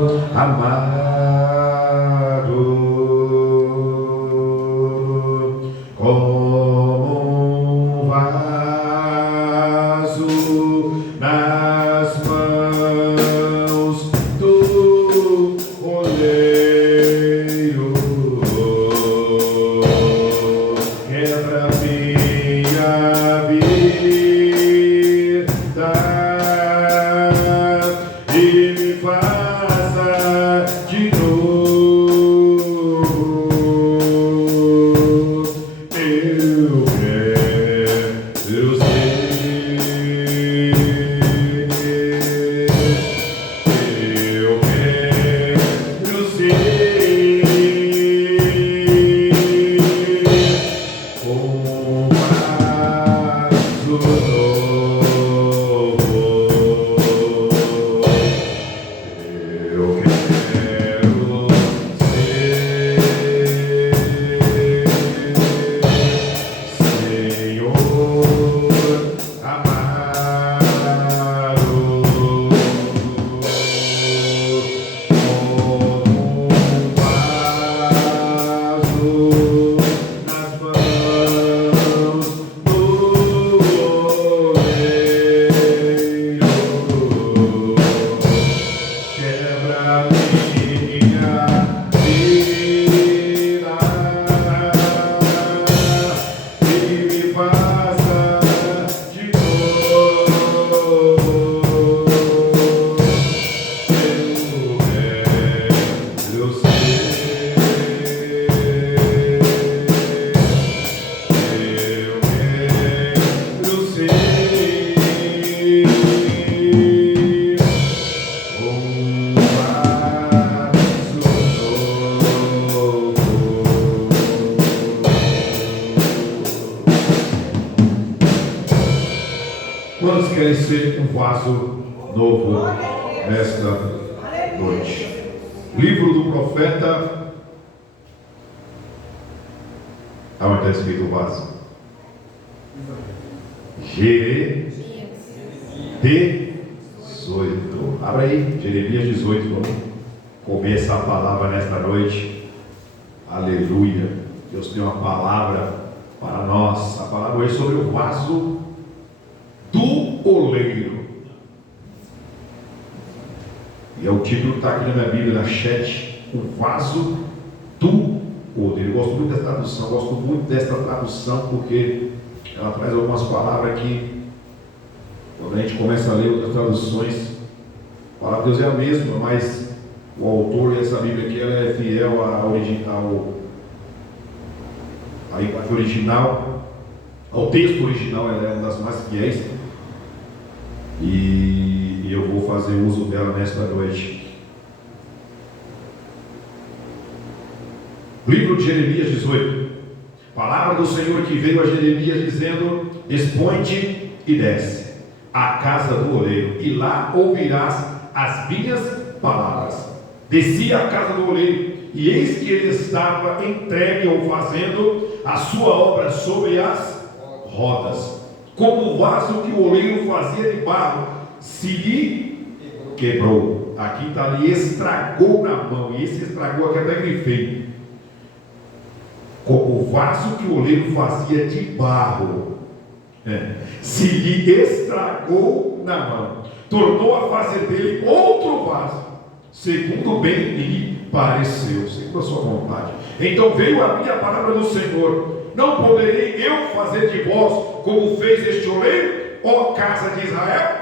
amado, como um vaso nas mãos do oleiro, quebra minha vida e me faça de novo. Eu quero ser, eu quero ser um vaso novo. Eu quero ser, Senhor amado, como um vaso nas mãos do oleiro. Quebra minha vida e me faça de novo. Eu ser, eu quero ser um vaso novo. Quantos querem ser um vaso novo nesta noite? Livro do profeta. Aonde está escrito o vaso? Jeremias 18. Abra aí, Jeremias 18. Vamos começar a palavra nesta noite. Aleluia. Deus tem uma palavra para nós. A palavra hoje é sobre o vaso do oleiro. E é o título que está aqui na minha Bíblia, na chat. O vaso do oleiro. Eu gosto muito dessa tradução. Gosto muito dessa tradução porque ela traz algumas palavras que, quando a gente começa a ler outras traduções, a palavra de Deus é a mesma, mas o autor dessa Bíblia aqui, ela é fiel à original, à linguagem original, ao texto original. Ela é uma das mais fiéis, e eu vou fazer uso dela nesta noite. Livro de Jeremias 18. Palavra do Senhor que veio a Jeremias dizendo: expõe-te e desce à casa do oleiro, e lá ouvirás as minhas palavras. Desci à casa do oleiro, e eis que ele estava entregue ou fazendo a sua obra sobre as rodas, como o vaso que o oleiro fazia de barro se lhe quebrou. Aqui está ali, estragou na mão, e esse estragou aqui até grifei. Como o vaso que o oleiro fazia de barro, se lhe estragou na mão, tornou a fazer dele outro vaso, segundo bem lhe pareceu, segundo a sua vontade. Então veio a minha palavra do Senhor: não poderei eu fazer de vós como fez este oleiro, ó casa de Israel?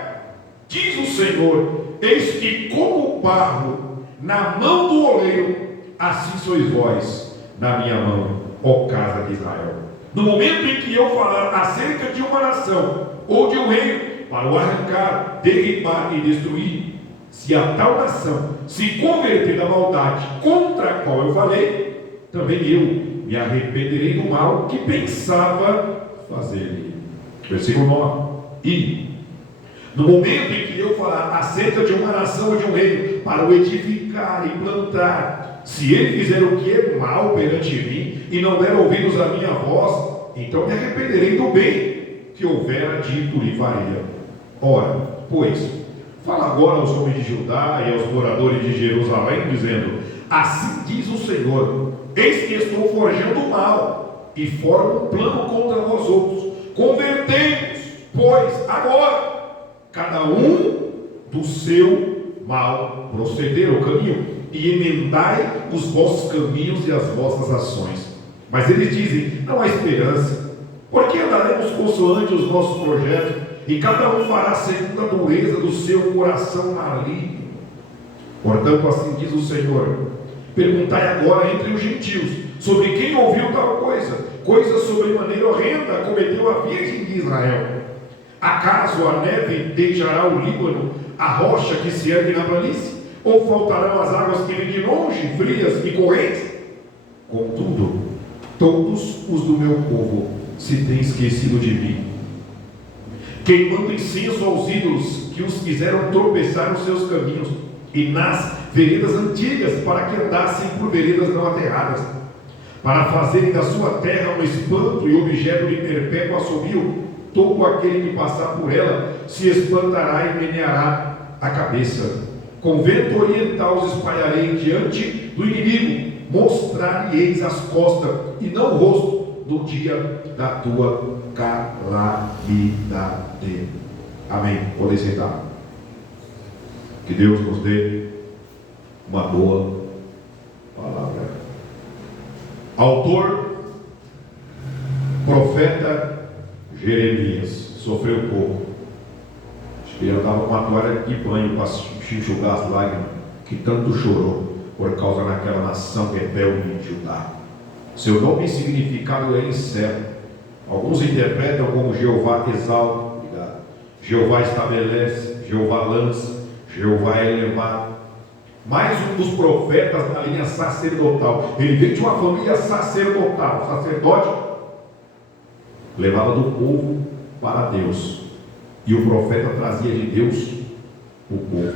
Diz o Senhor: eis que como barro na mão do oleiro, assim sois vós na minha mão, ó casa de Israel. No momento em que eu falar acerca de uma nação ou de um reino, para o arrancar, derribar e destruir, se a tal nação se converter da maldade contra a qual eu falei, também eu me arrependerei do mal que pensava fazer-lhe. Versículo 9. E no momento em que eu falar acerca de uma nação ou de um reino, para o edificar e plantar, se ele fizer o que é mal perante mim e não der ouvidos à minha voz, então me arrependerei do bem que houvera dito e faria. Ora, pois, Fala agora aos homens de Judá e aos moradores de Jerusalém, dizendo: assim diz o Senhor, eis que estou forjando o mal, e formo um plano contra vós outros. Convertei-vos, pois, agora, cada um do seu mal proceder, ou caminho, e emendai os vossos caminhos e as vossas ações. Mas eles dizem: não há esperança, porque andaremos consoante os nossos projetos, e cada um fará segundo a dureza do seu coração maligno. Portanto, assim diz o Senhor: perguntai agora entre os gentios, sobre quem ouviu tal coisa sobremaneira horrenda cometeu a Virgem de Israel. Acaso a neve deixará o Líbano, a rocha que se ergue na planície? Ou faltarão as águas que vêm de longe, frias e correntes? Contudo, todos os do meu povo se têm esquecido de mim, queimando incenso aos ídolos que os fizeram tropeçar nos seus caminhos, e nas veredas antigas, para que andassem por veredas não aterradas, para fazerem da sua terra um espanto e objeto de perpétuo assobio. Todo aquele que passar por ela se espantará e meneará a cabeça. Com vento oriental os espalharei diante do inimigo, mostrar-lhe-eis as costas e não o rosto no dia da tua calamidade. Amém. Podem sentar. Que Deus nos dê uma boa palavra. Autor, profeta Jeremias, sofreu pouco. Acho que ele estava com uma toalha de banho para enxugar as lágrimas, que tanto chorou por causa daquela nação rebelde de Judá. Seu nome e significado é incerto. Alguns interpretam como Jeová exalta, Jeová estabelece, Jeová lança, Jeová é elevado. Mais um dos profetas da linha sacerdotal. Ele veio de uma família sacerdotal. O sacerdote levava do povo para Deus, e o profeta trazia de Deus o povo.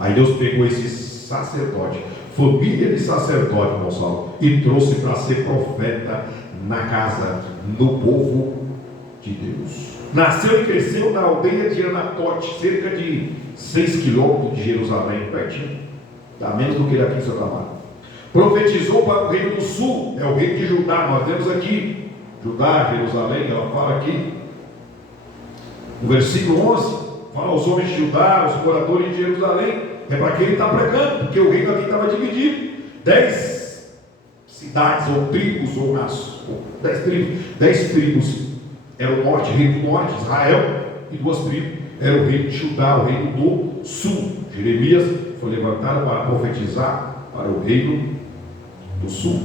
Aí Deus pegou esse sacerdote, família de sacerdote, Gonçalo, e trouxe para ser profeta na casa, no povo de Deus. Nasceu e cresceu na aldeia de Anatote, cerca de 6 quilômetros de Jerusalém, pertinho, dá menos do que daqui em Santa Marta. Profetizou para o reino do sul, é o reino de Judá. Nós temos aqui Judá, Jerusalém, ela fala aqui no versículo 11, fala aos homens de Judá, aos moradores de Jerusalém. É para quem ele está pregando, porque o reino aqui estava dividido, 10 cidades ou tribos, ou 10 tribos, era o norte, reino do norte, Israel, e 2 tribos, era o reino de Judá, o reino do sul. Jeremias foi levantado para profetizar para o reino do sul.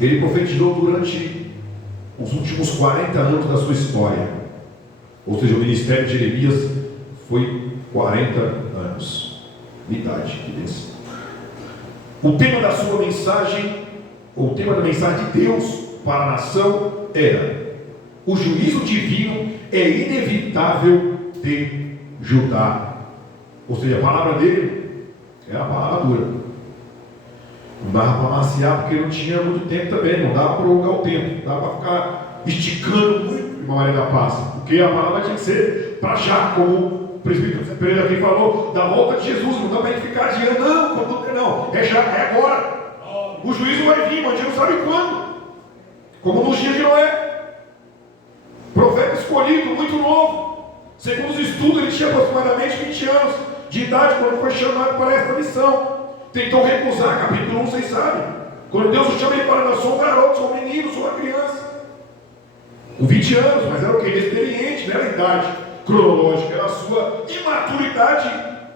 Ele profetizou durante os últimos 40 anos da sua história. Ou seja, o ministério de Jeremias foi 40 anos de idade. O tema da sua mensagem, ou o tema da mensagem de Deus para a nação era: o juízo divino é inevitável de Judá. Ou seja, a palavra dele é a palavra dura. Não dava para maciar porque não tinha muito tempo também, não dava para prolongar o tempo, não dava para ficar esticando muito de Maria da Paz, porque a palavra tinha que ser para já, como o presbítero Pereira aqui falou, da volta de Jesus. Não dá para a gente ficar adiando, não, é já, é agora. O juízo vai vir, mas a gente não sabe quando, como nos dias de Noé. Profeta escolhido, muito novo, segundo os estudos, ele tinha aproximadamente 20 anos de idade quando foi chamado para esta missão. Tentou recusar, capítulo 1, vocês sabem. Quando Deus o chama, ele fala: não, sou um garoto, sou um menino, sou uma criança. Com 20 anos, mas era o que? Inexperiente, não era a idade cronológica, era a sua imaturidade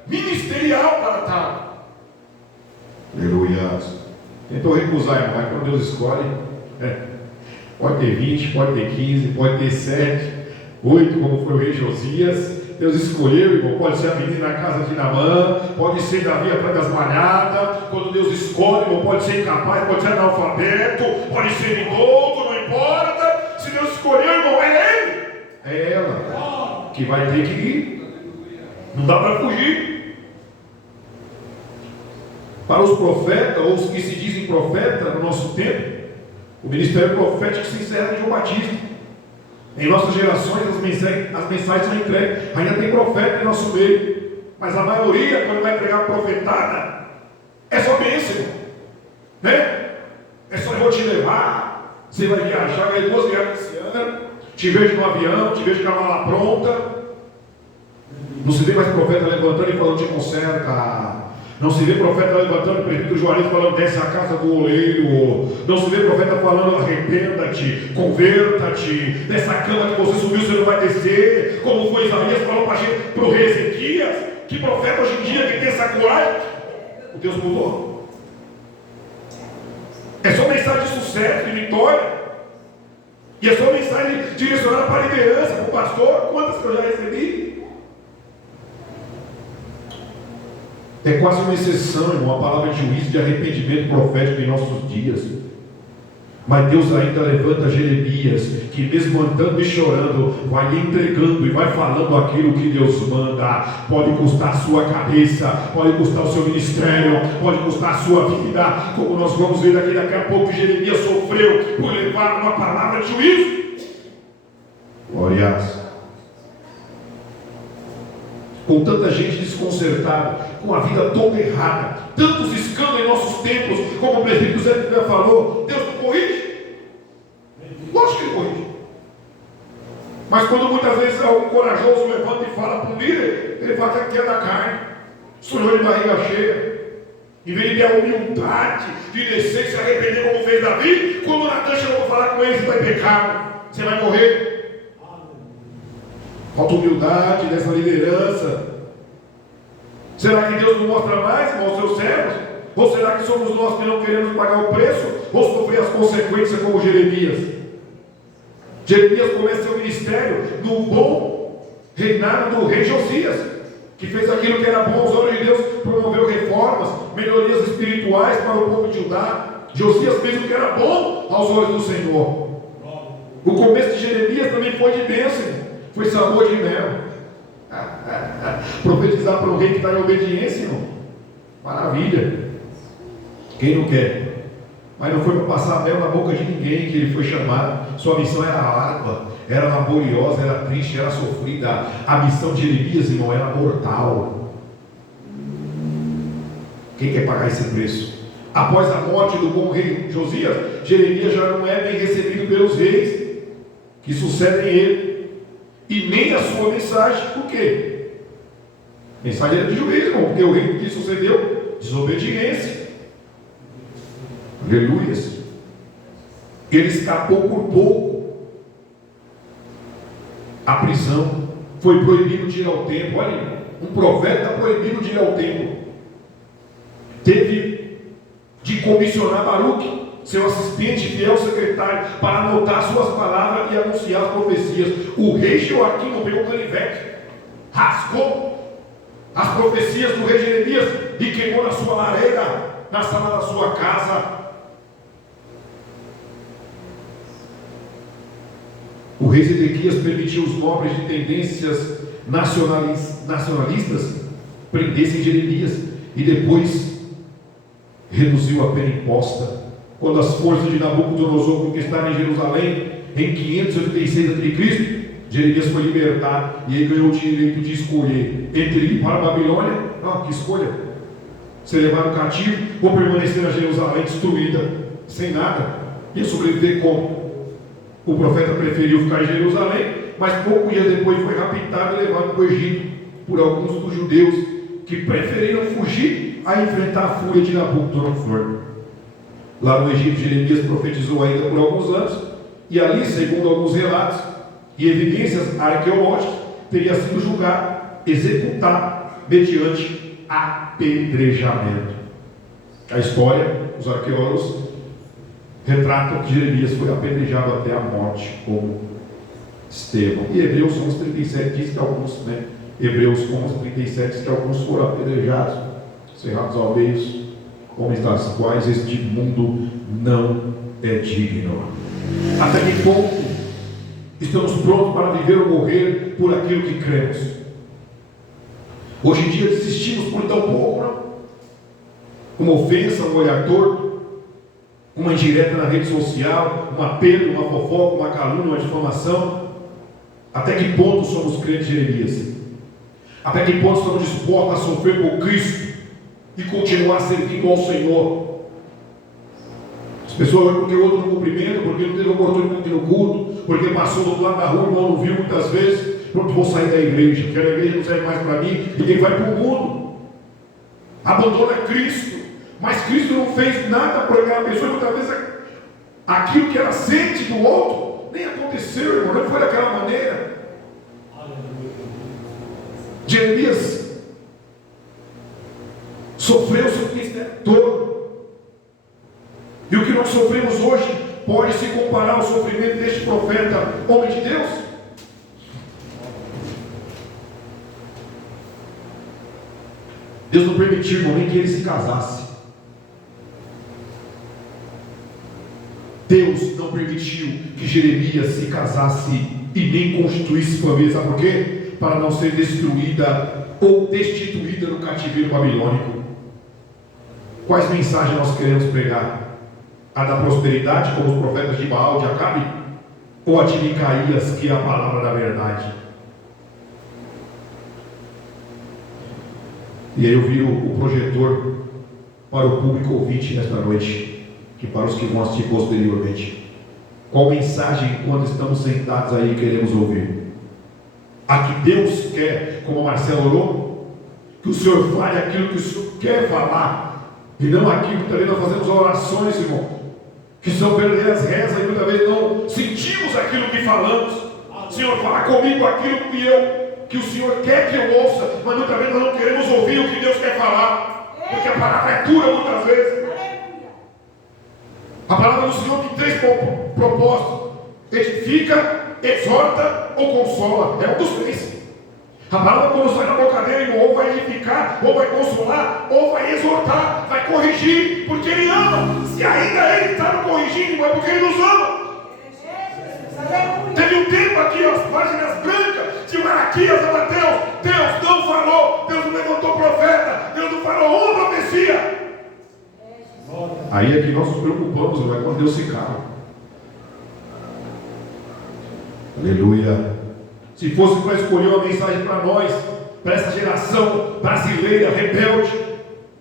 ministerial para tal. Aleluia. Tentou recusar, irmão, mas quando Deus escolhe, pode ter 20, pode ter 15, pode ter 7, 8, como foi o rei Josias. Deus escolheu, irmão. Pode ser a menina na casa de Naamã, pode ser Davi atrás das malhadas. Quando Deus escolhe, irmão, pode ser incapaz, pode ser analfabeto, pode ser idoso, não importa. Se Deus escolheu, irmão, é ele, é ela que vai ter que ir. Não dá para fugir. Para os profetas, ou os que se dizem profeta no nosso tempo, o ministério profético se encerra de João Batista. Em nossas gerações as mensagens são entregues. Ainda tem profeta em nosso meio, mas a maioria, quando vai entregar profetada, é só bênção, né? É só: eu vou te levar, você vai viajar, vai 2 viagens esse ano, te vejo no avião, te vejo com a mala pronta. Não se vê mais profeta levantando e falando: te conserta. Não se vê profeta levantando, o presbítero Juarez falando: desce a casa do oleiro. Não se vê profeta falando: arrependa-te, converta-te, dessa cama que você subiu você não vai descer. Como foi Isaías falou para o rei Ezequias. Que profeta hoje em dia que tem essa coragem? O Deus mudou. É só mensagem de sucesso, de vitória. E é só mensagem direcionada para a liderança, para o pastor. Quantas que eu já recebi? É quase uma exceção, irmão, a palavra de juízo, de arrependimento profético em nossos dias. Mas Deus ainda levanta Jeremias, que mesmo andando e chorando, vai lhe entregando e vai falando aquilo que Deus manda. Pode custar a sua cabeça, pode custar o seu ministério, pode custar a sua vida, como nós vamos ver daqui a pouco. Jeremias sofreu por levar uma palavra de juízo. Glórias. Com tanta gente desconcertada, com a vida toda errada, tantos escândalos em nossos tempos, como o presbítero Zé já falou, Deus não corrige? Lógico que Ele corrige. Mas quando muitas vezes algum corajoso levanta e fala para um líder, ele fala que é da carne, sonhou de barriga cheia. Em vez de ter a humildade de descer e se arrepender como fez Davi, quando Natan chegou para falar com ele: você vai pecar, você vai morrer. Falta humildade dessa liderança. Será que Deus não mostra mais aos seus servos? Ou será que somos nós que não queremos pagar o preço ou sofrer as consequências como Jeremias? Jeremias começa seu ministério no bom reinado do rei Josias, que fez aquilo que era bom aos olhos de Deus, promoveu reformas, melhorias espirituais para o povo de Judá. Josias fez o que era bom aos olhos do Senhor. O começo de Jeremias também foi de bênção, foi sabor de mel. Profetizar para um rei que está em obediência, irmão, maravilha. Quem não quer? Mas não foi para passar mel na boca de ninguém que ele foi chamado. Sua missão era árdua, era laboriosa, era triste, era sofrida. A missão de Jeremias, irmão, era mortal. Quem quer pagar esse preço? Após a morte do bom rei Josias, Jeremias já não é bem recebido pelos reis que sucedem ele. E nem a sua mensagem. Por quê? A mensagem era de juízo, irmão, porque o rei que sucedeu, desobediência. Aleluias. Ele escapou por pouco. A prisão. Foi proibido de ir ao templo. Olha, um profeta proibido de ir ao templo. Teve de comissionar Baruque, seu assistente, fiel secretário, para anotar suas palavras e anunciar as profecias. O rei Joaquim pegou o canivete, rasgou as profecias do rei Jeremias e queimou na sua lareira, na sala da sua casa. O rei Zedequias permitiu os nobres de tendências nacionalistas prendessem Jeremias e depois reduziu a pena imposta. Quando as forças de Nabucodonosor conquistaram Jerusalém em 586 a.C., Jeremias foi libertado e ele ganhou o direito de escolher entre ir para a Babilônia, que escolha, ser levado cativo, ou permanecer na Jerusalém destruída, sem nada. Ia sobreviver como? O profeta preferiu ficar em Jerusalém, mas pouco dia depois foi raptado e levado para o Egito por alguns dos judeus que preferiram fugir a enfrentar a fúria de Nabucodonosor. Lá no Egito, Jeremias profetizou ainda por alguns anos, e ali, segundo alguns relatos e evidências arqueológicas, teria sido julgado, executado mediante apedrejamento. A história, os arqueólogos retratam que Jeremias foi apedrejado até a morte, como Estevão. E Hebreus 11:37 diz que alguns, Hebreus 11:37 diz que alguns foram apedrejados, cerrados ao meio, homens das quais este mundo não é digno. Até que ponto estamos prontos para viver ou morrer por aquilo que cremos? Hoje em dia desistimos por tão pouco, não? Uma ofensa, um olhar torto, uma indireta na rede social, um apelo, uma fofoca, uma calúnia, uma difamação. Até que ponto somos crentes de Jeremias? Até que ponto estamos dispostos a sofrer por Cristo e continuar servindo ao Senhor? As pessoas, porque o outro não cumprimenta, porque não teve oportunidade no culto, porque passou do outro lado da rua e não viu muitas vezes, pronto, vou sair da igreja, porque a igreja não serve mais para mim, e ele vai para o mundo, abandona Cristo. Mas Cristo não fez nada por aquela pessoa, e muitas vezes aquilo que era sente do outro nem aconteceu, irmão, não foi daquela maneira. Jeremias sofreu o seu ministério todo, e o que nós sofremos hoje pode se comparar ao sofrimento deste profeta, homem de Deus? Deus não permitiu, irmão, nem que ele se casasse. Deus não permitiu que Jeremias se casasse e nem constituísse família. Sabe por quê? Para não ser destruída ou destituída no cativeiro babilônico. Quais mensagens nós queremos pregar? A da prosperidade, como os profetas de Baal, de Acabe? Ou a de Micaías, que é a palavra da verdade? E aí eu viro o projetor para o público ouvinte nesta noite, que para os que vão assistir posteriormente. Qual mensagem, quando estamos sentados aí, queremos ouvir? A que Deus quer, como a Marcela orou, que o Senhor fale aquilo que o Senhor quer falar, e não aquilo que também nós fazemos orações, irmão, que são verdadeiras rezas, e muitas vezes não sentimos aquilo que falamos. Senhor, fala comigo aquilo que o Senhor quer que eu ouça, mas muitas vezes nós não queremos ouvir o que Deus quer falar, porque a palavra é dura muitas vezes. A palavra do Senhor tem 3 propósitos: edifica, exorta ou consola. É um dos 3. A palavra, quando sai da boca dele, ou vai edificar, ou vai consolar, ou vai exortar, vai corrigir, porque ele ama. Se ainda ele está nos corrigindo, é porque ele nos ama. Teve um tempo aqui, as páginas brancas de Malaquias a Mateus. Deus não falou, Deus não levantou profeta, Deus não falou uma profecia. Aí é que nós nos preocupamos, não é quando Deus se cala. Aleluia. Se fosse para escolher uma mensagem para nós, para essa geração brasileira rebelde,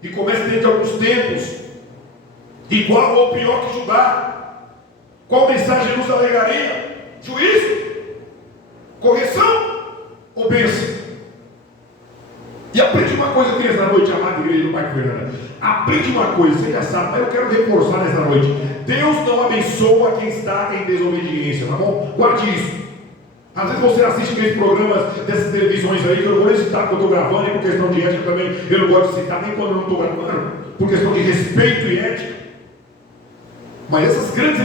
que começa dentro de alguns tempos, igual ou pior que Judá, qual mensagem nos alegraria? Juízo? Correção? Ou bênção? E aprende uma coisa aqui nessa noite, amada igreja do Pai Fernanda. Aprende uma coisa, você já sabe, mas eu quero reforçar nessa noite. Deus não abençoa quem está em desobediência, tá bom? Guarde isso. Às vezes você assiste aqueles programas dessas televisões aí, que eu não vou nem citar porque eu estou gravando, e por questão de ética também, eu não gosto de citar nem quando eu não estou gravando, por questão de respeito e ética. Mas essas grandes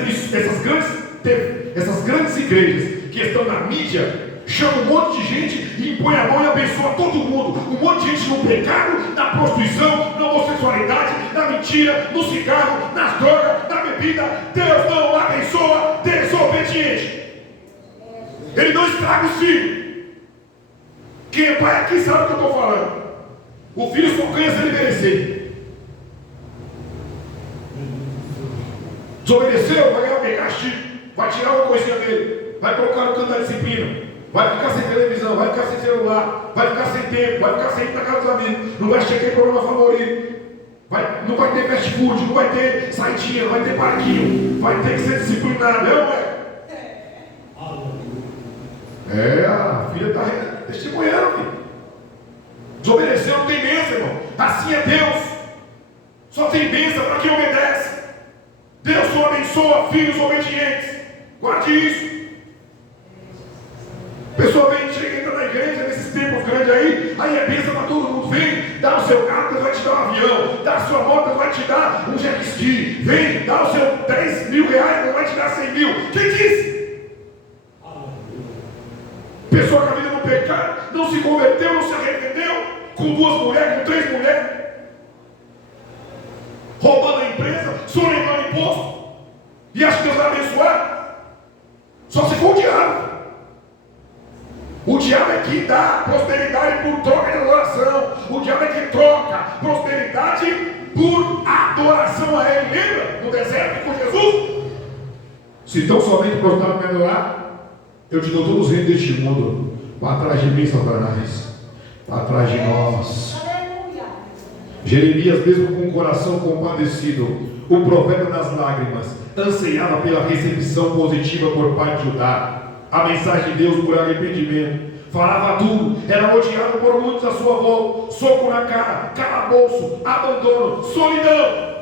igrejas que estão na mídia, chamam um monte de gente e impõe a mão e abençoa todo mundo. Um monte de gente no pecado, na prostituição, na homossexualidade, na mentira, no cigarro, nas drogas, na bebida. Deus não abençoa desobediente. Ele não estraga os filhos. Quem é pai aqui sabe o que eu estou falando. O filho só ganha se ele merecer. Desobedeceu, vai ganhar o castigo. Vai tirar uma coisinha dele. Vai colocar no canto da disciplina. Vai ficar sem televisão, vai ficar sem celular, vai ficar sem tempo, vai ficar sem ir para casa dos amigos, não vai chegar em programa favorito, não vai ter fast food, não vai ter saidinha, não vai ter parquinho, vai ter que ser disciplinado, não é? A filha está testemunhando, filho. Desobedeceu, não tem bênção, irmão. Assim é Deus. Só tem bênção para quem obedece. Deus só abençoa filhos obedientes. Guarde isso. A pessoa vem, chega, entra na igreja, nesses tempos grandes aí é bênção para todo mundo. Vem, dá o seu carro, Deus vai te dar um avião. Dá a sua moto, Deus vai te dar um jet ski. Vem, dá o seu 10 mil reais, Deus vai te dar 100 mil. Quem disse? Pessoa com a vida no pecado, não se converteu, não se arrependeu, com 2 mulheres, com 3 mulheres, roubando a empresa, sonegando imposto, e acha que Deus vai abençoar? Só se for o diabo. O diabo é que dá prosperidade por troca de adoração. O diabo é que troca prosperidade por adoração a Ele. Lembra? No deserto com Jesus? Se tão somente prostrado para adorar, Eu te dou todos os reinos deste mundo. Para trás de mim, Satanás. Para trás de nós. Jeremias, mesmo com o coração compadecido, o profeta das lágrimas, ansiava pela recepção positiva por parte de Judá. A mensagem de Deus por arrependimento. Falava tudo, era odiado por muitos à sua volta. Soco na cara, calabouço, abandono, solidão.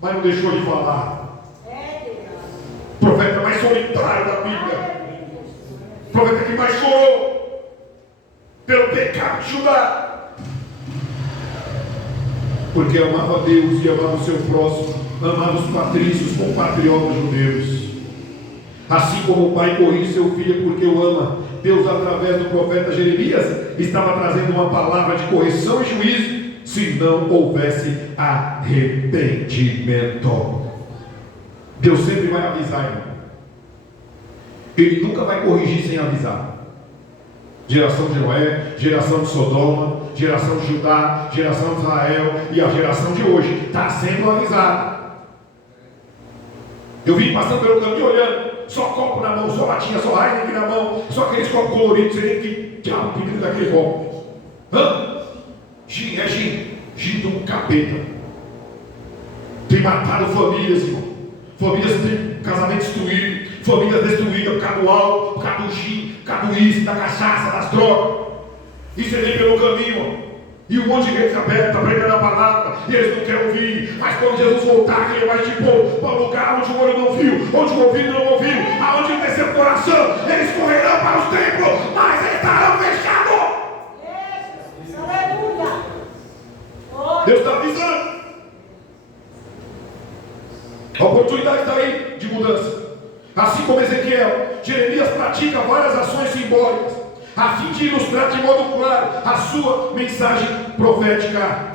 Mas não deixou de falar. Profeta mais solitário da Bíblia. Profeta que mais chorou pelo pecado de Judá. Porque amava Deus e amava o seu próximo. Amava os patrícios, compatriotas judeus. Assim como o pai corrige seu filho porque o ama, Deus, através do profeta Jeremias, estava trazendo uma palavra de correção e juízo, se não houvesse arrependimento. Deus sempre vai avisar, irmão. Ele nunca vai corrigir sem avisar. Geração de Noé, geração de Sodoma, geração de Judá, geração de Israel e a geração de hoje está sendo avisada. Eu vim passando pelo caminho olhando, só copo na mão, só latinha, só Heineken na mão, só aqueles copos coloridos, sei que diabo que dentro daquele copo. Gin, é gin do capeta. Tem matado famílias, irmão. Famílias têm casamento destruído, famílias destruídas por causa do álcool, por causa do gin, por causa do uísque, da cachaça, das drogas. Isso é nem pelo caminho, irmão. E um monte de gente aberta, está pregando a palavra, e eles não querem ouvir. Mas quando Jesus voltar, ele vai te pôr para o lugar onde o olho não viu, onde o ouvido não ouviu, aonde ele desceu o coração, eles correrão para os templos, mas eles estarão fechados. Aleluia! Deus está avisando. A oportunidade está aí de mudança. Assim como Ezequiel, Jeremias pratica várias ações simbólicas a fim de ilustrar de modo claro a sua mensagem profética.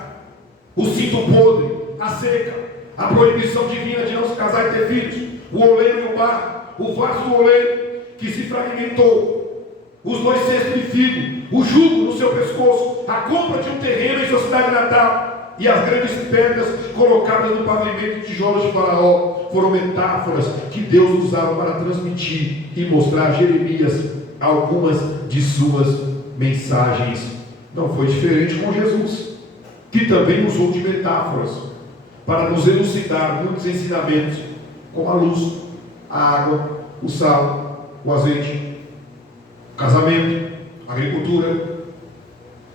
O cinto podre, a seca, a proibição divina de não se casar e ter filhos, o oleiro e o barro, o vaso do oleiro que se fragmentou, os 2 cestos de figo, o jugo no seu pescoço, a compra de um terreno em sua cidade natal e as grandes pedras colocadas no pavimento de tijolos de Faraó foram metáforas que Deus usava para transmitir e mostrar a Jeremias algumas de suas mensagens. Não foi diferente com Jesus, que também usou de metáforas para nos elucidar muitos ensinamentos, como a luz, a água, o sal, o azeite, o casamento, a agricultura,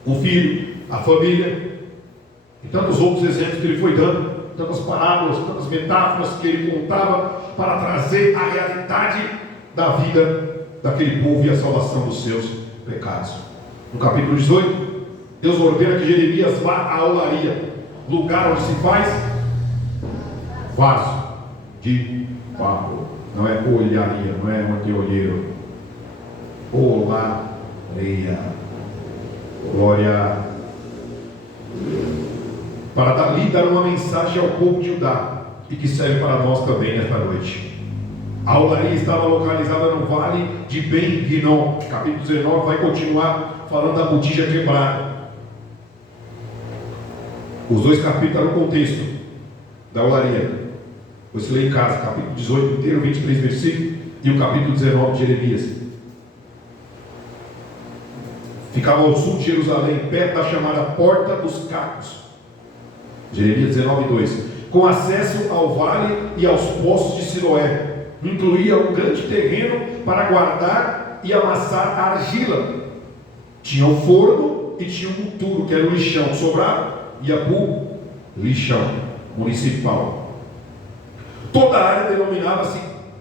o filho, a família e tantos outros exemplos que ele foi dando, tantas parábolas, tantas metáforas que ele contava para trazer a realidade da vida daquele povo e a salvação dos seus pecados. No capítulo 18, Deus ordena que Jeremias vá à olaria, lugar onde se faz vaso de barro. Não é olharia, não é onde olheiro. Olaria. Glória. Para dali dar uma mensagem ao povo de Judá e que serve para nós também nesta noite. A olaria estava localizada no vale de Ben-Hinnom. Capítulo 19 vai continuar falando da botija quebrada. Os 2 capítulos estão no contexto da olaria. Você lê em casa, capítulo 18 inteiro, 23 versículos, e o capítulo 19 de Jeremias. Ficava ao sul de Jerusalém, perto da chamada Porta dos Cacos. Jeremias 19, 2. Com acesso ao vale e aos poços de Siloé. Incluía um grande terreno para guardar e amassar a argila. Tinha o forno e tinha o monturo, que era o lixão. Sobrava, ia para o lixão municipal. Toda a área denominava-se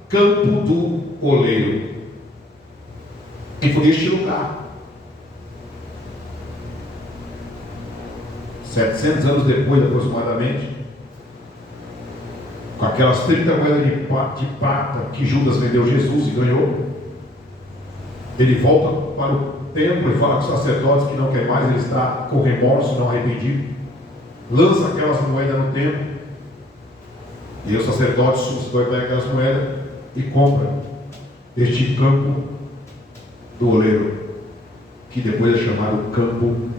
Campo do Oleiro. E foi este lugar, 700 anos depois aproximadamente, com aquelas 30 moedas de prata que Judas vendeu Jesus e ganhou, ele volta para o templo e fala com os sacerdotes que não quer mais, ele está com remorso, não arrependido, lança aquelas moedas no templo, e os sacerdotes substituem aquelas moedas e compra este campo do oleiro, que depois é chamado campo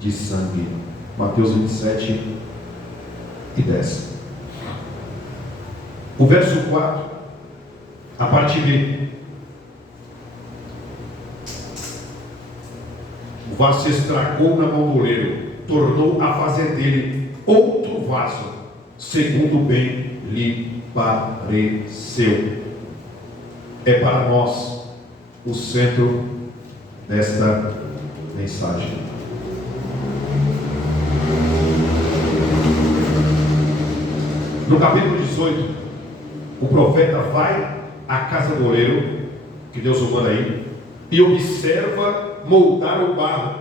de sangue. Mateus 27 e 10. O verso 4, a parte B. vaso se estragou na mão do oleiro, tornou a fazer dele outro vaso, segundo bem lhe pareceu. É para nós o centro desta mensagem. No capítulo 18, o profeta vai à casa do oleiro, que Deus o manda aí, e observa moldar o barro.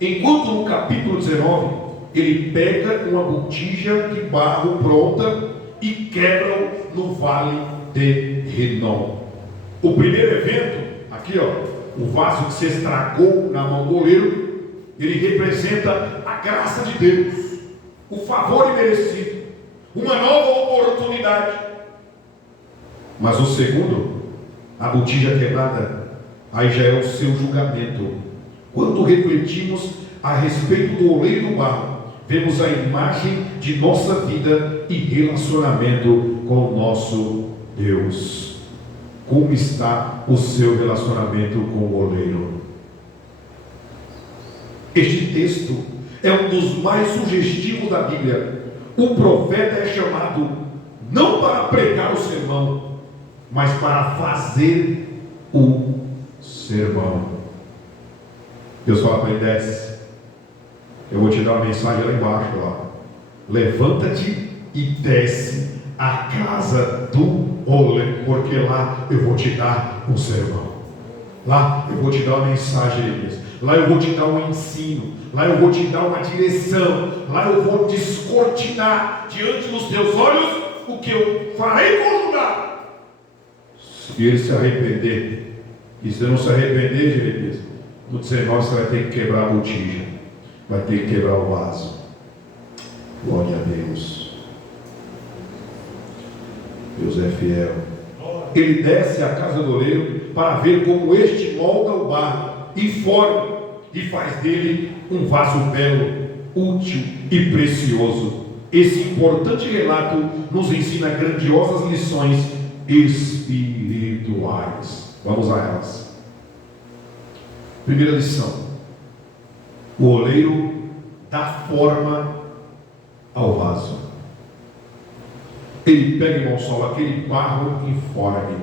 Enquanto no capítulo 19, ele pega uma botija de barro pronta e quebra no vale de Rinom. O primeiro evento, aqui o vaso que se estragou na mão do oleiro, ele representa a graça de Deus, o favor imerecido, uma nova oportunidade. Mas o segundo, a botija quebrada, aí já é o seu julgamento. Quando refletimos a respeito do oleiro do barro, vemos a imagem de nossa vida e relacionamento com o nosso Deus. Como está o seu relacionamento com o oleiro? Este texto é um dos mais sugestivos da Bíblia. O profeta é chamado não para pregar o sermão, mas para fazer o sermão. Deus fala para ele: desce, eu vou te dar uma mensagem lá embaixo, levanta-te e desce à casa do oleiro, porque lá eu vou te dar um sermão, lá eu vou te dar uma mensagem, Elias. Lá eu vou te dar um ensino, lá eu vou te dar uma direção, lá eu vou descortinar diante dos teus olhos o que eu farei com Judá. Se ele se arrepender, e se não se arrepender, Jeremias, no 19 você vai ter que quebrar a botija, vai ter que quebrar o vaso. Glória a Deus. Deus é fiel. Ele desce à casa do oleiro para ver como este molda o barro informe e faz dele um vaso belo, útil e precioso. Esse importante relato nos ensina grandiosas lições espirituais. Vamos a elas. Primeira lição: o oleiro dá forma ao vaso. Ele pega, irmão Sol, aquele barro informe,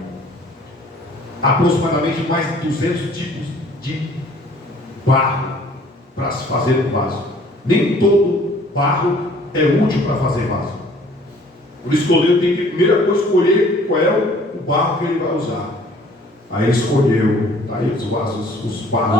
aproximadamente mais de 200 tipos de barro para se fazer um vaso. Nem todo barro é útil para fazer vaso. Por isso que o oleiro tem que, primeira coisa, escolher qual é o barro que ele vai usar. Aí ele escolheu, tá aí os barros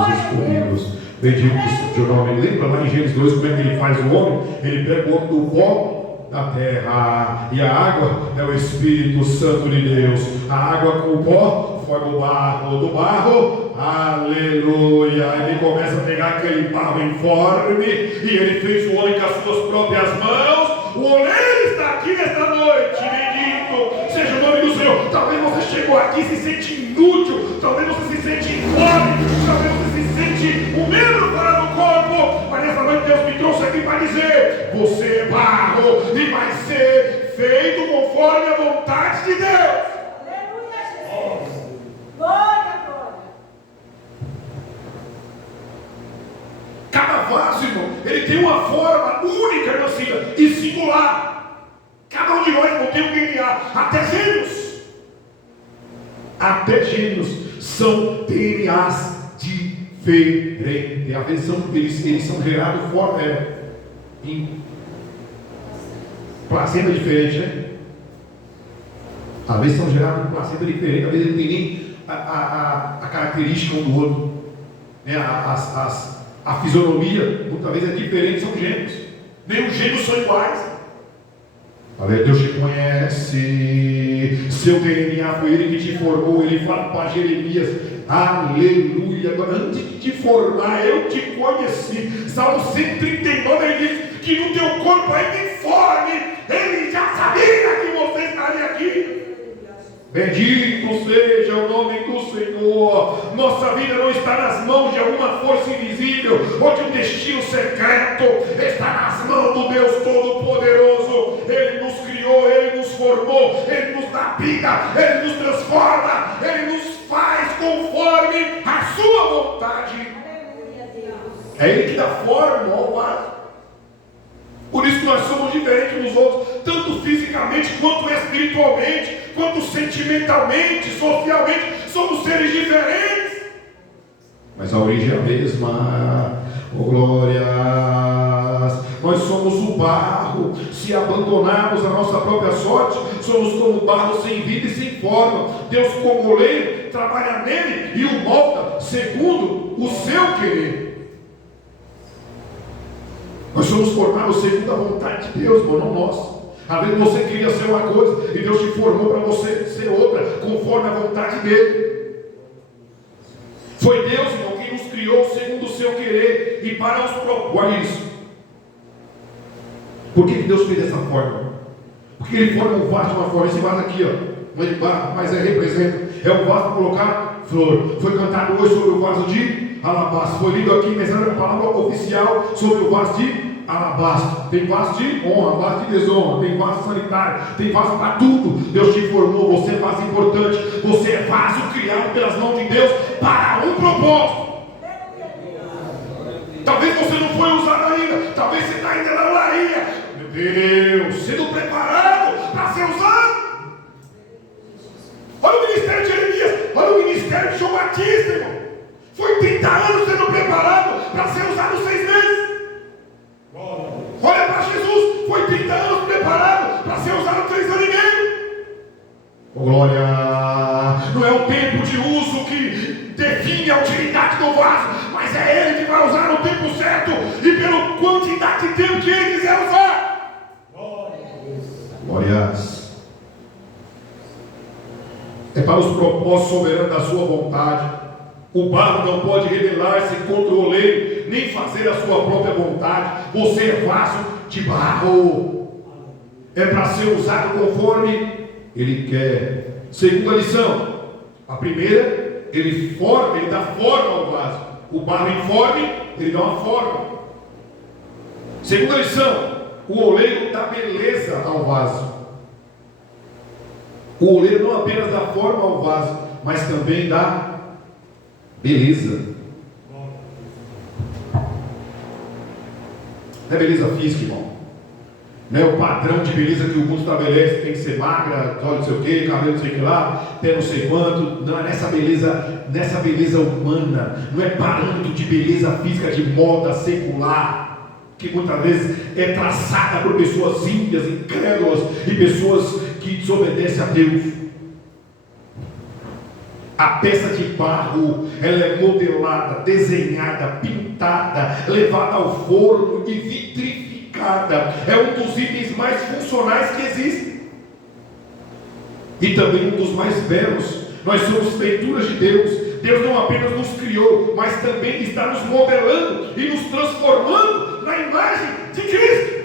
escolhidos. Bendito o seu nome. Lembra lá em Gênesis 2 como é que ele faz o homem? Ele pega o homem do pó da terra, e a água é o Espírito Santo de Deus. A água com o pó forma o barro, do barro, aleluia. Ele começa a pegar aquele barro informe, e ele fez o homem com as suas próprias mãos. O oleiro está aqui nesta noite, bendito seja o nome do Senhor. Talvez você chegou aqui e se sente inútil, talvez você se sente infome, talvez você se sente um membro fora do corpo, mas nessa noite Deus me trouxe aqui para dizer: você é barro e vai ser feito conforme a vontade de Deus. Aleluia, Jesus. Glória, glória. Cada vaso, irmão, ele tem uma forma única, irmã Cida, e singular. Cada um de nós, irmão, tem um DNA. Até gêmeos são DNAs diferentes. Às vezes eles são gerados em placenta diferente, né? Às vezes são gerados em placenta diferente, às vezes não tem nem a característica um do outro, né? A fisionomia muitas vezes é diferente, são gêmeos. Nem os gêmeos são iguais. Deus te conhece, seu DNA foi Ele que te formou. Ele fala para Jeremias, aleluia, antes de te formar eu te conheci. Salmo 139 ele diz que no teu corpo ainda informe Ele já sabia que você estaria aqui. Bendito seja o nome do Senhor. Nossa vida não está nas mãos de alguma força invisível ou de um destino secreto. Está nas mãos do Deus Todo-Poderoso. Ele nos criou, Ele nos formou, Ele nos dá vida, Ele nos transforma, Ele nos faz conforme a sua vontade. Aleluia, Deus. É Ele que dá forma ao vaso. Por isso que nós somos diferentes dos outros, tanto fisicamente, quanto espiritualmente, quanto sentimentalmente, socialmente, somos seres diferentes. Mas a origem é a mesma. Oh, glórias! Nós somos o barro. Se abandonarmos a nossa própria sorte, somos como barro sem vida e sem forma. Deus, como oleiro, trabalha nele e o molda segundo o seu querer. Nós somos formados segundo a vontade de Deus, não nós. Às vezes você queria ser uma coisa e Deus te formou para você ser outra, conforme a vontade dele. Foi Deus, irmão, quem nos criou segundo o seu querer e para os propósitos. Olha isso. Por que Deus fez dessa forma? Porque Ele forma um vaso de uma forma. Esse vaso aqui, ó, não é de barro, mas representa. É um vaso para colocar flor. Foi cantado hoje sobre o vaso de alabastro. Foi lido aqui, mas era a palavra oficial sobre o vaso de alabastro. Tem vaso de honra, vaso de desonra, tem vaso sanitário, tem vaso para tudo. Deus te formou, você é vaso importante. Você é vaso criado pelas mãos de Deus para um propósito. Talvez você não foi usado ainda, talvez você está ainda na olaria. Meu Deus, sendo preparado para ser usado. Olha o ministério de Jeremias, olha o ministério de João Batista, irmão. Foi 30 anos sendo preparado para ser usado 6 meses. Olha para Jesus, foi 30 anos preparado para ser usado 3 anos e meio. Oh, glória! Não é o tempo de uso que define a utilidade do vaso, mas é Ele que vai usar no tempo certo e pela quantidade de tempo que Ele quiser usar. Glórias! É para os propósitos soberanos da sua vontade. O barro não pode rebelar-se contra o oleiro, nem fazer a sua própria vontade. Você é vaso de barro. É para ser usado conforme Ele quer. Segunda lição. A primeira, Ele forma, Ele dá forma ao vaso. O barro informe, Ele dá uma forma. Segunda lição. O oleiro dá beleza ao vaso. O oleiro não apenas dá forma ao vaso, mas também dá beleza. Não é beleza física, irmão. Não é o padrão de beleza que o mundo estabelece. Tem que ser magra, olha não sei o que, cabelo não sei o que lá, pé não sei quanto. Não é nessa beleza humana. Não é parâmetro de beleza física de moda secular, que muitas vezes é traçada por pessoas ímpias, incrédulas e pessoas que desobedecem a Deus. A peça de barro, ela é modelada, desenhada, pintada, levada ao forno e vitrificada. É um dos itens mais funcionais que existem. E também um dos mais belos. Nós somos feituras de Deus. Deus não apenas nos criou, mas também está nos modelando e nos transformando na imagem de Cristo.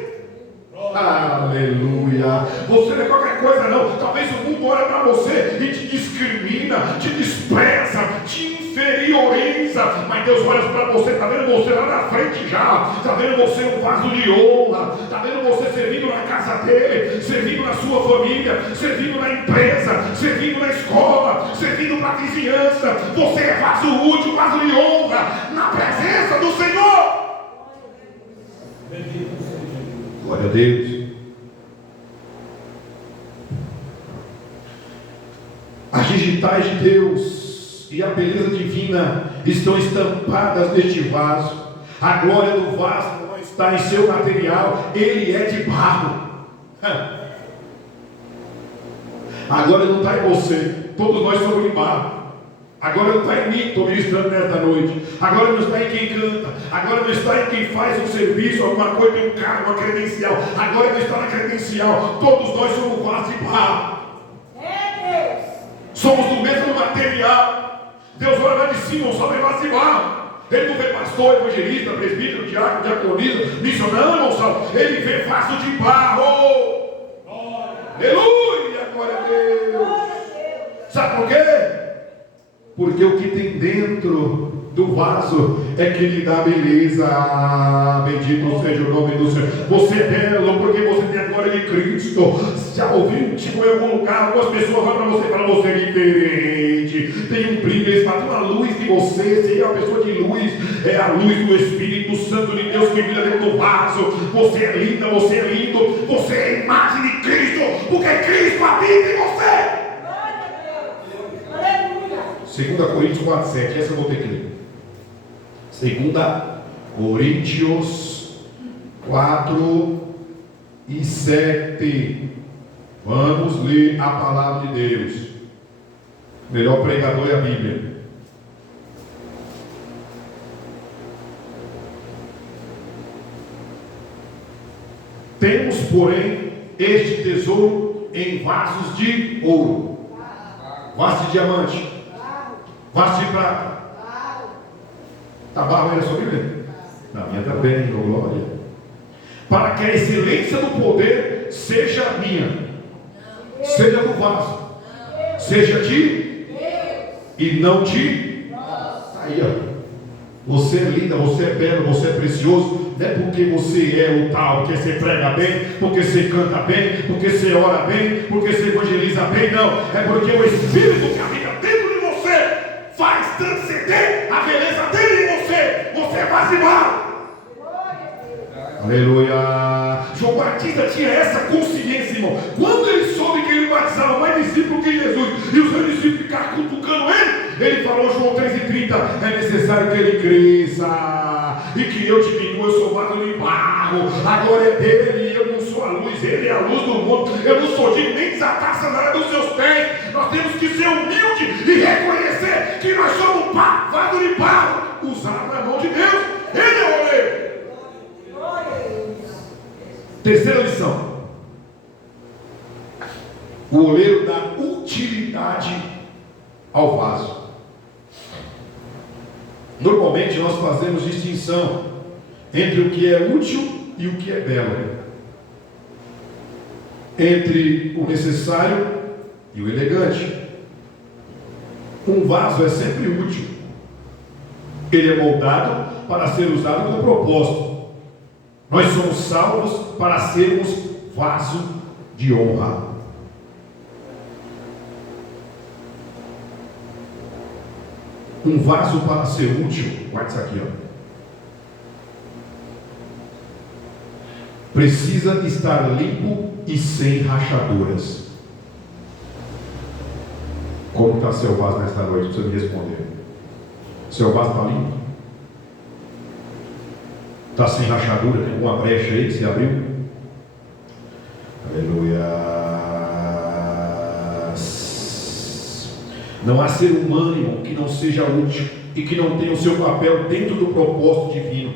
Aleluia. Você não é qualquer coisa não. Talvez o mundo olhe para você e te discrimina, te despreza, te inferioriza, mas Deus olha para você. Está vendo você lá na frente já. Está vendo você um vaso de honra. Está vendo você servindo na casa dele, servindo na sua família, servindo na empresa, servindo na escola, servindo para a vizinhança. Você é vaso útil, vaso de honra na presença do Senhor. Glória a Deus. As digitais de Deus e a beleza divina estão estampadas neste vaso. A glória do vaso não está em seu material, ele é de barro. Agora não está em você, todos nós somos de barro. Agora não está em mim, estou ministrando nesta noite. Agora não está em quem canta. Agora não está em quem faz um serviço, alguma coisa, tem um cargo, uma credencial. Agora não está na credencial. Todos nós somos vasos de barro. Somos do mesmo material. Deus olha lá de cima, só vê vaso de barro. Ele não vê pastor, evangelista, presbítero, diácono, diaconisa, missionário, não sabe. Ele vê vaso de barro. Aleluia, glória a Deus. Sabe por quê? Porque o que tem dentro do vaso é que lhe dá beleza. Bendito seja o nome do Senhor. Você é belo porque você tem a glória de Cristo. Já ouviu, tipo, em algum lugar, algumas pessoas vão para você e falam, você é diferente, tem um brilho, eles falam, uma luz de você, você é uma pessoa de luz, é a luz do Espírito Santo de Deus que brilha dentro do vaso. Você é linda, você é lindo, você é a imagem de Cristo, porque Cristo habita em você. 2 Coríntios 4:7, essa eu vou ter que ler. 2 Coríntios 4:7. Vamos ler a palavra de Deus. Melhor pregador é a Bíblia. Temos, porém, este tesouro em vasos de ouro, vasos de diamante, vasos de prata. Tá barro aí na sua Bíblia? Na minha também, oh glória. Para que a excelência do poder seja minha, seja do vaso, seja de e não de. Aí, ó. Você é linda, você é belo, você é precioso. Não é porque você é o tal, porque você prega bem, porque você canta bem, porque você ora bem, porque você evangeliza bem, não. É porque o Espírito que habita dentro de você faz transcender a beleza dele em você. Você é vaziado. Aleluia. João Batista tinha essa consciência, irmão. Quando ele soube que ele batizava mais discípulos que Jesus, e os seus discípulos ficaram cutucando ele falou, João 3:30, é necessário que ele cresça e que eu diminua, eu sou vaso de barro, a glória é dele, eu não sou a luz, ele é a luz do mundo, eu não sou digno nem desatar a sandália dos seus pés. Nós temos que ser humildes e reconhecer que nós somos vaso de barro, usado na mão de Deus. Ele é o oleiro. Terceira lição: o oleiro dá utilidade ao vaso. Normalmente nós fazemos distinção entre o que é útil e o que é belo, entre o necessário e o elegante. Um vaso é sempre útil, ele é moldado para ser usado com propósito. Nós somos salvos para sermos vaso de honra. Um vaso para ser útil, guarda isso aqui, ó, precisa estar limpo e sem rachaduras. Como está seu vaso nesta noite? Precisa me responder. Seu vaso está limpo? Está sem rachadura? Tem alguma brecha aí que se abriu? Aleluia. Não há ser humano, irmão, que não seja útil e que não tenha o seu papel dentro do propósito divino.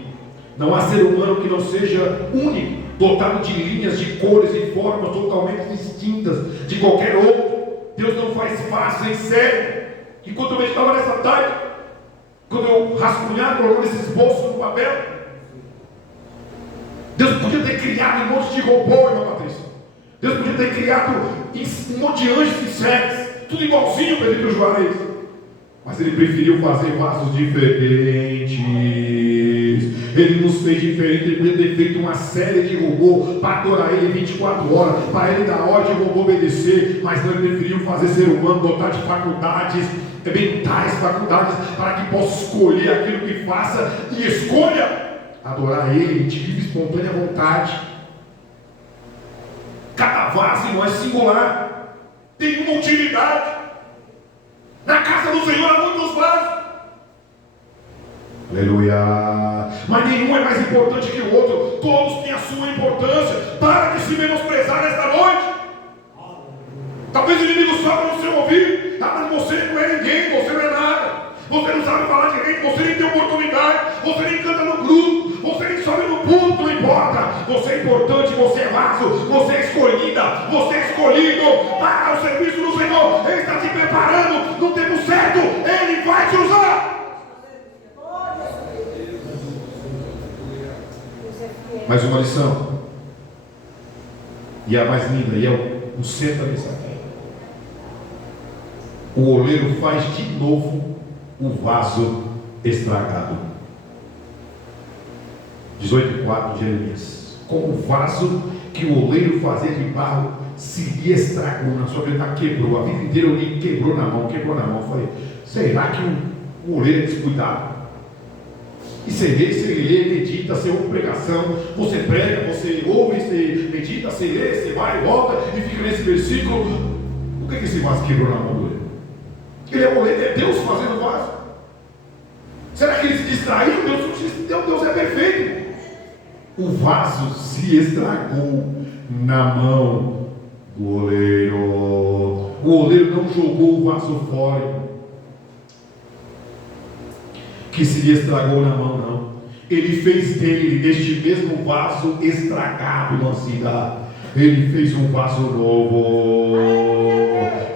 Não há ser humano que não seja único, dotado de linhas, de cores e formas totalmente distintas de qualquer outro. Deus não faz vasos em série. Enquanto eu meditava nessa tarde, quando eu rascunhava, colocando esses bolsos no papel, Deus podia ter criado um monte de robô, irmã Patrícia. Deus podia ter criado um monte de anjos e seres, tudo igualzinho para ele, Juarez. Mas ele preferiu fazer vasos diferentes. Ele nos fez diferente. Ele podia ter feito uma série de robôs para adorar ele 24 horas, para ele dar hora de robô obedecer. Mas não, ele preferiu fazer ser humano, dotar de faculdades mentais, faculdades, para que possa escolher aquilo que faça e escolha adorar ele de livre, espontânea vontade. Cada vaso, irmão, é singular, tem uma utilidade. Na casa do Senhor há muitos vasos. Aleluia. Mas nenhum é mais importante que o outro. Todos têm a sua importância. Para de se menosprezar nesta noite. Talvez o inimigo sopre no seu ouvido. Mas você não é ninguém, você não é nada. Você não sabe falar direito, você nem tem oportunidade, você nem canta no grupo, você nem sobe no púlpito, não importa. Você é importante, você é vaso, você é escolhida, você é escolhido para o serviço do Senhor. Ele está te preparando no tempo certo, Ele vai te usar. Mais uma lição, e a mais linda, e é o centro da lição. O oleiro faz de novo o vaso estragado. 18:4 de Jeremias. Como o vaso que o oleiro fazia de barro se lhe estragou na sua vida, quebrou, a vida inteira eu li, quebrou na mão. Eu falei, será que o oleiro é descuidado? E você lê, medita, você ouve pregação, você prega, você ouve, você medita, você lê, você vai e volta e fica nesse versículo. Por que esse vaso quebrou na mão do oleiro? Ele é oleiro, é Deus fazendo o vaso. Será que ele se distraiu? Deus é perfeito. O vaso se estragou na mão do oleiro. O oleiro não jogou o vaso fora, que se lhe estragou na mão, não. Ele fez dele, deste mesmo vaso estragado, Lancida, ele fez um vaso novo.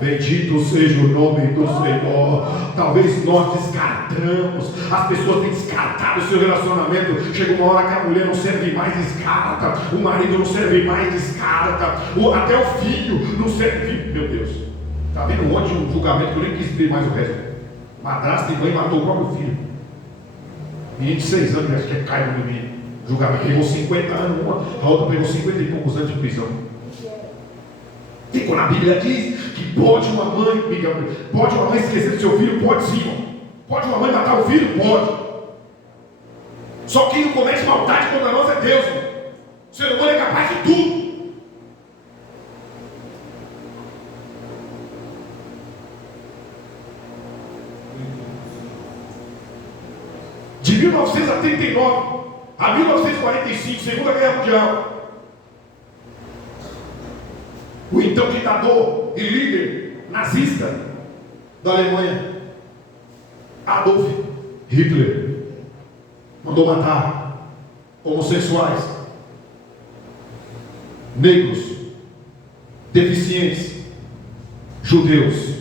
Bendito seja o nome do Senhor. Talvez nós descartamos, as pessoas têm descartado o seu relacionamento. Chega uma hora que a mulher não serve mais, descarta. O marido não serve mais, descarta. Até o filho não serve. Meu Deus, está vendo um monte de julgamento que eu nem quis ver mais o resto. Madrasta e mãe matou o próprio filho. Menino de 6 anos, acho que é Caio no menino. Julgamento, pegou 50 anos, a outra pegou 50 e poucos anos de prisão. E quando a Bíblia diz que pode uma mãe esquecer do seu filho, pode sim, irmão. Pode uma mãe matar o filho? Pode. Só quem não comete maldade contra nós é Deus, irmão. O ser humano é capaz de tudo. De 1939 a 1945, Segunda Guerra Mundial, o então ditador e líder nazista da Alemanha, Adolf Hitler, mandou matar homossexuais, negros, deficientes, judeus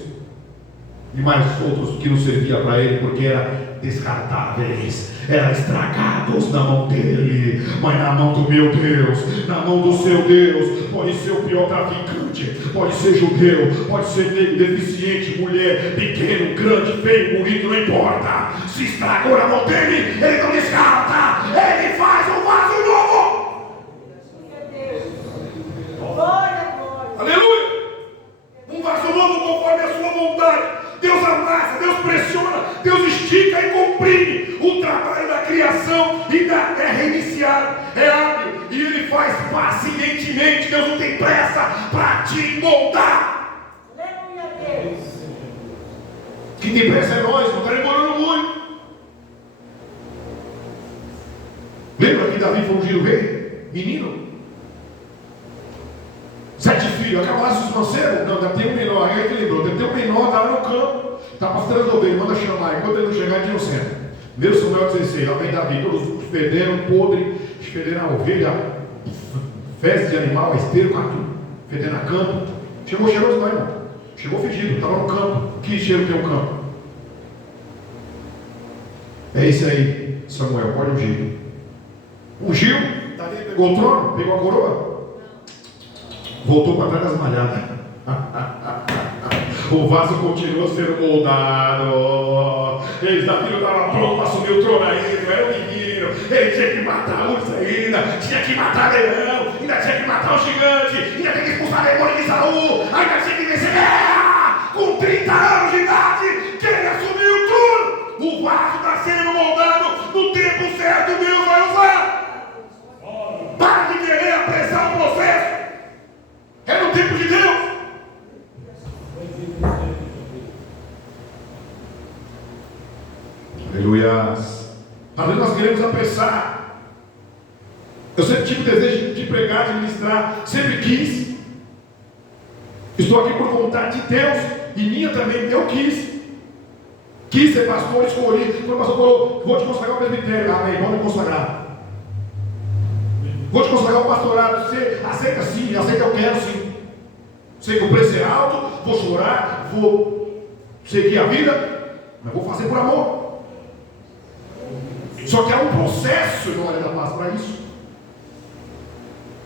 e mais outros que não serviam para ele porque eram descartáveis, eram estragados na mão dele. Mas na mão do meu Deus, na mão do seu Deus, pode ser o pior traficante, pode ser judeu, pode ser negro, deficiente, mulher, pequeno, grande, feio, bonito, não importa. Se estragou na mão dele, ele não descarta, ele faz um vaso novo. Glória. Aleluia. Um vaso novo conforme a sua vontade. Deus amassa, Deus pressiona, Deus estica e comprime. O trabalho da criação é reiniciado, é hábil, e Ele faz pacientemente. Deus não tem pressa para te moldar. Aleluia, Deus. Quem tem pressa é nós, não está demorando muito. Lembra que Davi foi ungido rei? Menino. 7 filhos, acabaram os mancebos? Não, deve ter um menor, aí que lembrou, deve ter um menor, está lá no campo, está pastorando as ovelhas, manda chamar, enquanto ele não chegar, ele não senta. 1 Samuel 16, lá vem Davi, todos federam, podre, federam a ovelha, fezes de animal, esteiro, tudo, fedendo a campo. Chegou cheiroso não, irmão, chegou fedido, estava no campo. Que cheiro tem o campo? É isso aí, Samuel, pode ungir. Ungiu, Davi pegou o trono, pegou a coroa. Voltou para trás das malhadas. O vaso continua sendo moldado. Eles Davi não estava pronto para assumir o trono ainda. Era um menino. Ele tinha que matar urso ainda. Tinha que matar leão. Ainda tinha que matar o gigante. Ainda tinha que expulsar demônio de Saul. Ainda tinha que vencer guerra. Com 30 anos de idade, que ele assumiu o trono. O vaso está sendo moldado. No tempo certo, Deus vai usar. Para de querer apressar o processo. É no tempo de Deus. Aleluia. Às vezes nós queremos apressar. Eu sempre tive o desejo de pregar, de ministrar. Sempre quis. Estou aqui por vontade de Deus. E minha também. Eu quis. Quis ser pastor, escolhi. Quando o pastor falou, vou te consagrar o presbitério. Amém, vamos me consagrar. Vou te consagrar o pastorado. Você aceita sim, aceita, eu quero sim. Sei que o preço é alto, vou chorar, vou seguir a vida, mas vou fazer por amor. Só que há um processo, irmão, da paz, para isso.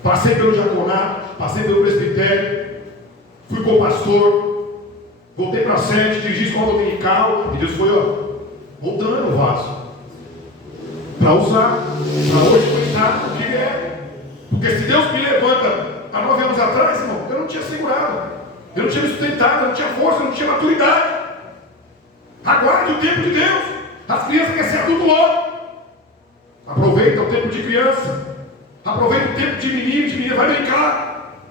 Passei pelo diaconato, passei pelo presbitério, fui com o pastor, voltei para a sede, dirigi a escola dominical, e Deus foi, moldando o vaso para usar, para hoje cuidar do que é. Porque se Deus me levanta há 9 anos atrás, irmão, eu não tinha eu não tinha me sustentado, eu não tinha força, eu não tinha maturidade. Aguarde o tempo de Deus. As crianças querem ser adulto logo. Aproveita o tempo de criança. Aproveita o tempo de menino, de menina, vai brincar.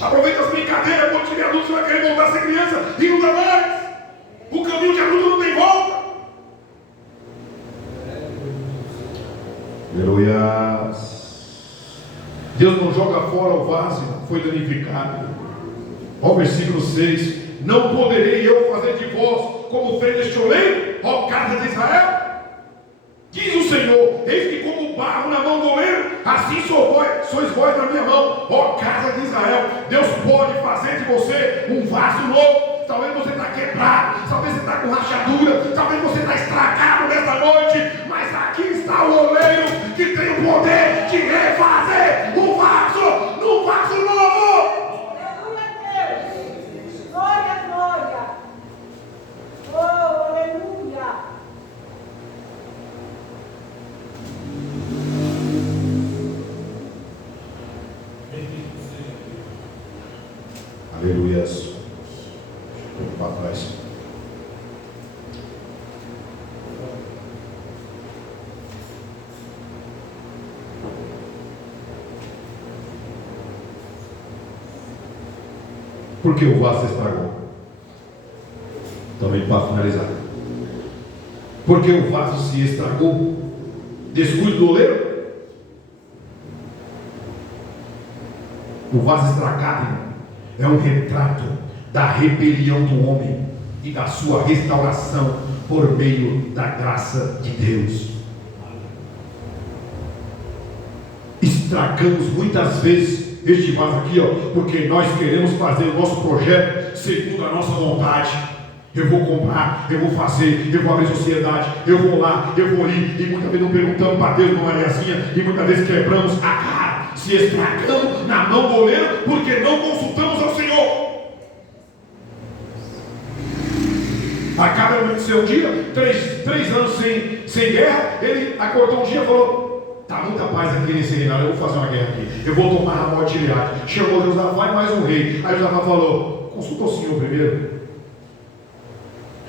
Aproveita as brincadeiras. Quando tiver adulto, você vai querer voltar a ser criança e não dá mais. O caminho de adulto não tem volta. Aleluia. Deus não joga fora o vaso, foi danificado. Ó, versículo 6: não poderei eu fazer de vós como fez este oleiro, ó casa de Israel? Diz o Senhor: eis que como barro na mão do oleiro, assim sois vós na minha mão, ó casa de Israel. Deus pode fazer de você um vaso novo. Talvez você está quebrado, talvez você está com rachadura, talvez você está estragado nessa noite, mas aqui está o oleiro que tem o poder de refazer o vaso num vaso novo. Aleluia a Deus. Glória, glória. Oh, aleluia. Aleluia. Para trás. Por que o vaso se estragou? Também para finalizar. Por que o vaso se estragou? Descuido do oleiro? O vaso estragado é um retrato da rebelião do homem e da sua restauração por meio da graça de Deus. Estragamos muitas vezes este vaso aqui, porque nós queremos fazer o nosso projeto segundo a nossa vontade. Eu vou comprar, eu vou fazer, eu vou abrir sociedade, eu vou lá, eu vou ir, e muitas vezes não perguntamos para Deus uma areazinha, e muitas vezes quebramos a cara, se estragamos na mão do oleiro, porque não consultamos ao Senhor. Acaba de ser um dia, três anos sem guerra, ele acordou um dia e falou: está muita paz aqui nesse reinado, eu vou fazer uma guerra aqui, eu vou tomar Ramon de Gileade. Chamou Josafá e mais um rei. Aí Josafá falou: consulta o Senhor primeiro.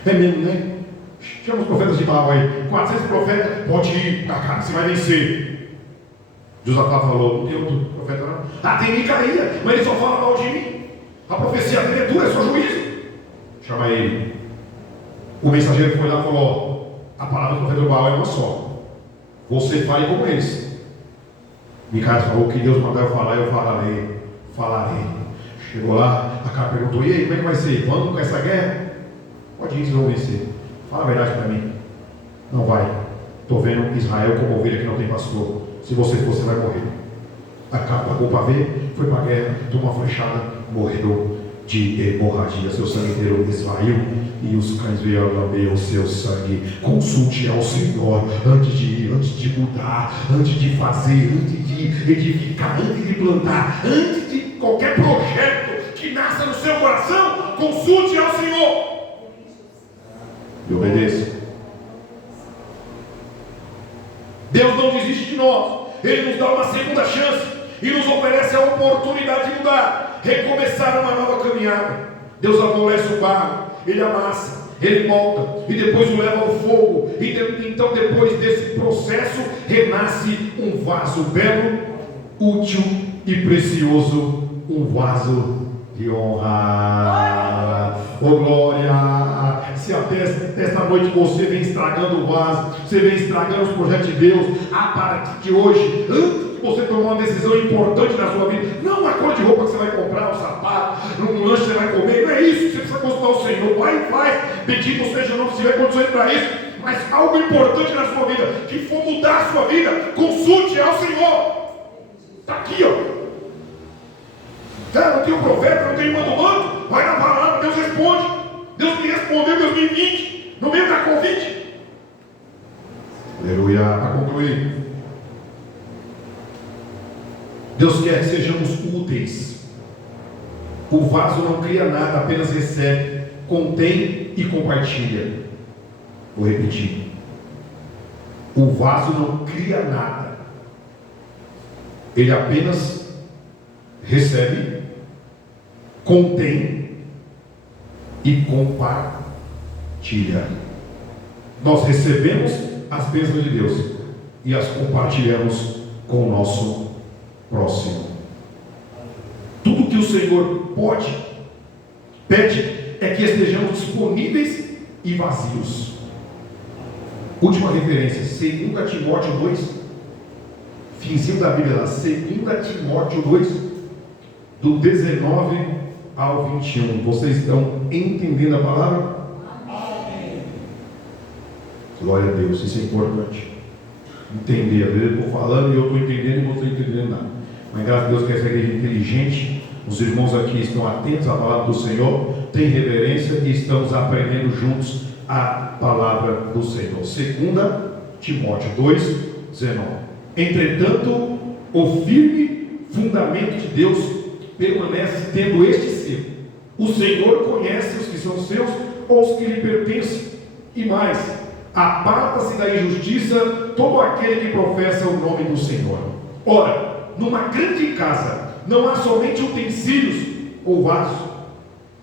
É mesmo, né? Chama os profetas de Baal aí, 400 profetas, pode ir, cara, você vai vencer. Josafá falou: não tem outro profeta não? Ah, tem Micaía, mas ele só fala mal de mim. A profecia dele é dura, é só juízo. Chama ele. O mensageiro foi lá e falou: a palavra do profeta Baal é uma só, você fale como eles. Micaia falou: que Deus mandar eu falar, eu falarei. Chegou lá, a cara perguntou: e aí, como é que vai ser? Vamos com essa guerra? Pode ir, vocês vão vencer. Fala a verdade para mim. Não vai. Estou vendo Israel como ovelha que não tem pastor. Se você for, você vai morrer. A cara pagou para ver, foi para a guerra, tomou uma flechada, morreu de hemorragia. Seu sangue inteiro esvaiu e os cães vieram lamber o seu sangue. Consulte ao Senhor antes de ir, antes de mudar, antes de fazer, antes de edificar, antes de plantar, antes de qualquer projeto que nasça no seu coração. Consulte ao Senhor e obedeça. Deus não desiste de nós. Ele nos dá uma segunda chance e nos oferece a oportunidade de mudar, recomeçar uma nova caminhada. Deus amolece o barro, Ele amassa, Ele molda e depois o leva ao fogo. Então depois desse processo renasce um vaso belo, útil e precioso, um vaso de honra. Oh glória! Se até esta noite você vem estragando o vaso, você vem estragando os projetos de Deus, a partir de hoje, antes de você tomar uma decisão importante na sua vida, não a cor de roupa que você vai comprar, um sapato, um lanche que você vai comer, não é isso. Você precisa consultar o Senhor, vai e faz, bendito seja o nome, se tiver condições para isso. Mas algo importante na sua vida, que for mudar a sua vida, consulte ao Senhor. Está aqui, não tem um profeta, não tem um manto, vai na palavra, Deus responde. Deus me respondeu em 2020, no meio da Covid. Aleluia. Para concluir, Deus quer que sejamos úteis. O vaso não cria nada, apenas recebe, contém e compartilha. Vou repetir: o vaso não cria nada, ele apenas recebe, contém e compartilha. Nós recebemos as bênçãos de Deus e as compartilhamos com o nosso próximo. Tudo que o Senhor pede é que estejamos disponíveis e vazios. Última referência, 2 Timóteo 2, finzinho da Bíblia lá, 2 Timóteo 2, do 19 ao 21. Vocês estão entendendo a palavra? Amém. Glória a Deus, isso é importante. Entender, às vezes eu estou falando e eu estou entendendo e não estou entendendo nada. Mas graças a Deus que essa igreja é inteligente, os irmãos aqui estão atentos à palavra do Senhor, têm reverência e estamos aprendendo juntos a palavra do Senhor. 2 Timóteo 2, 19. Entretanto, o firme fundamento de Deus permanece tendo este selo: o Senhor conhece os que são seus ou os que lhe pertencem. E mais, aparta-se da injustiça todo aquele que professa o nome do Senhor. Ora, numa grande casa não há somente utensílios ou vasos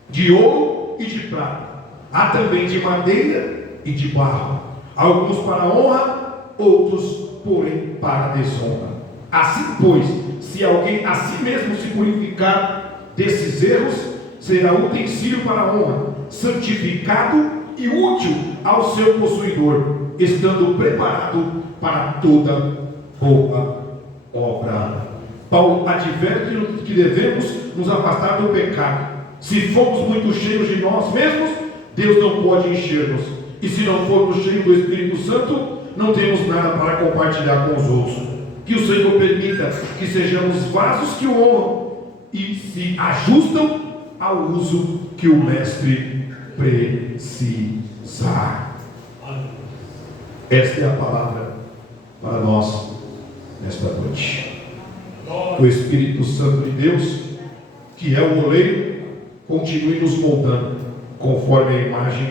de ouro e de prata, há também de madeira e de barro, alguns para honra, outros porém para desonra. Assim pois, se alguém a si mesmo se purificar desses erros, será utensílio para a honra, santificado e útil ao seu possuidor, estando preparado para toda boa obra. Paulo adverte que devemos nos afastar do pecado. Se formos muito cheios de nós mesmos, Deus não pode encher-nos. E se não formos cheios do Espírito Santo, não temos nada para compartilhar com os outros. Que o Senhor permita que sejamos vasos que o honram e se ajustam ao uso que o Mestre precisar. Esta é a palavra para nós nesta noite. O Espírito Santo de Deus, que é o oleiro, continue nos moldando conforme a imagem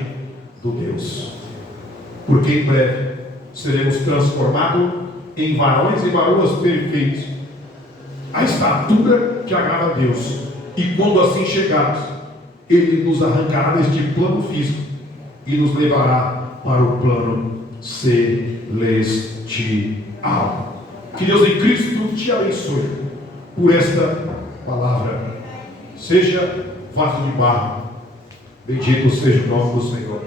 do Deus, porque em breve seremos transformados em varões e varoas perfeitos, a estatura que agrada a Deus. E quando assim chegarmos, Ele nos arrancará deste plano físico e nos levará para o plano celestial. Que Deus em Cristo te abençoe por esta palavra. Seja vaso de barro, bendito seja o nome do Senhor.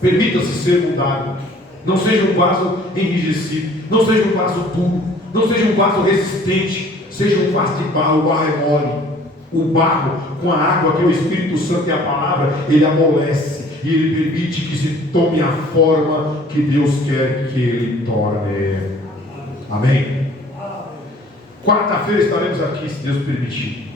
Permita-se ser mudado. Não seja um vaso enrijecido, não seja um vaso puro, não seja um vaso resistente, seja um vaso de barro. O barro é mole. O barro com a água, que é o Espírito Santo e a palavra, ele amolece e ele permite que se tome a forma que Deus quer que ele torne. Amém? Quarta-feira estaremos aqui, se Deus permitir.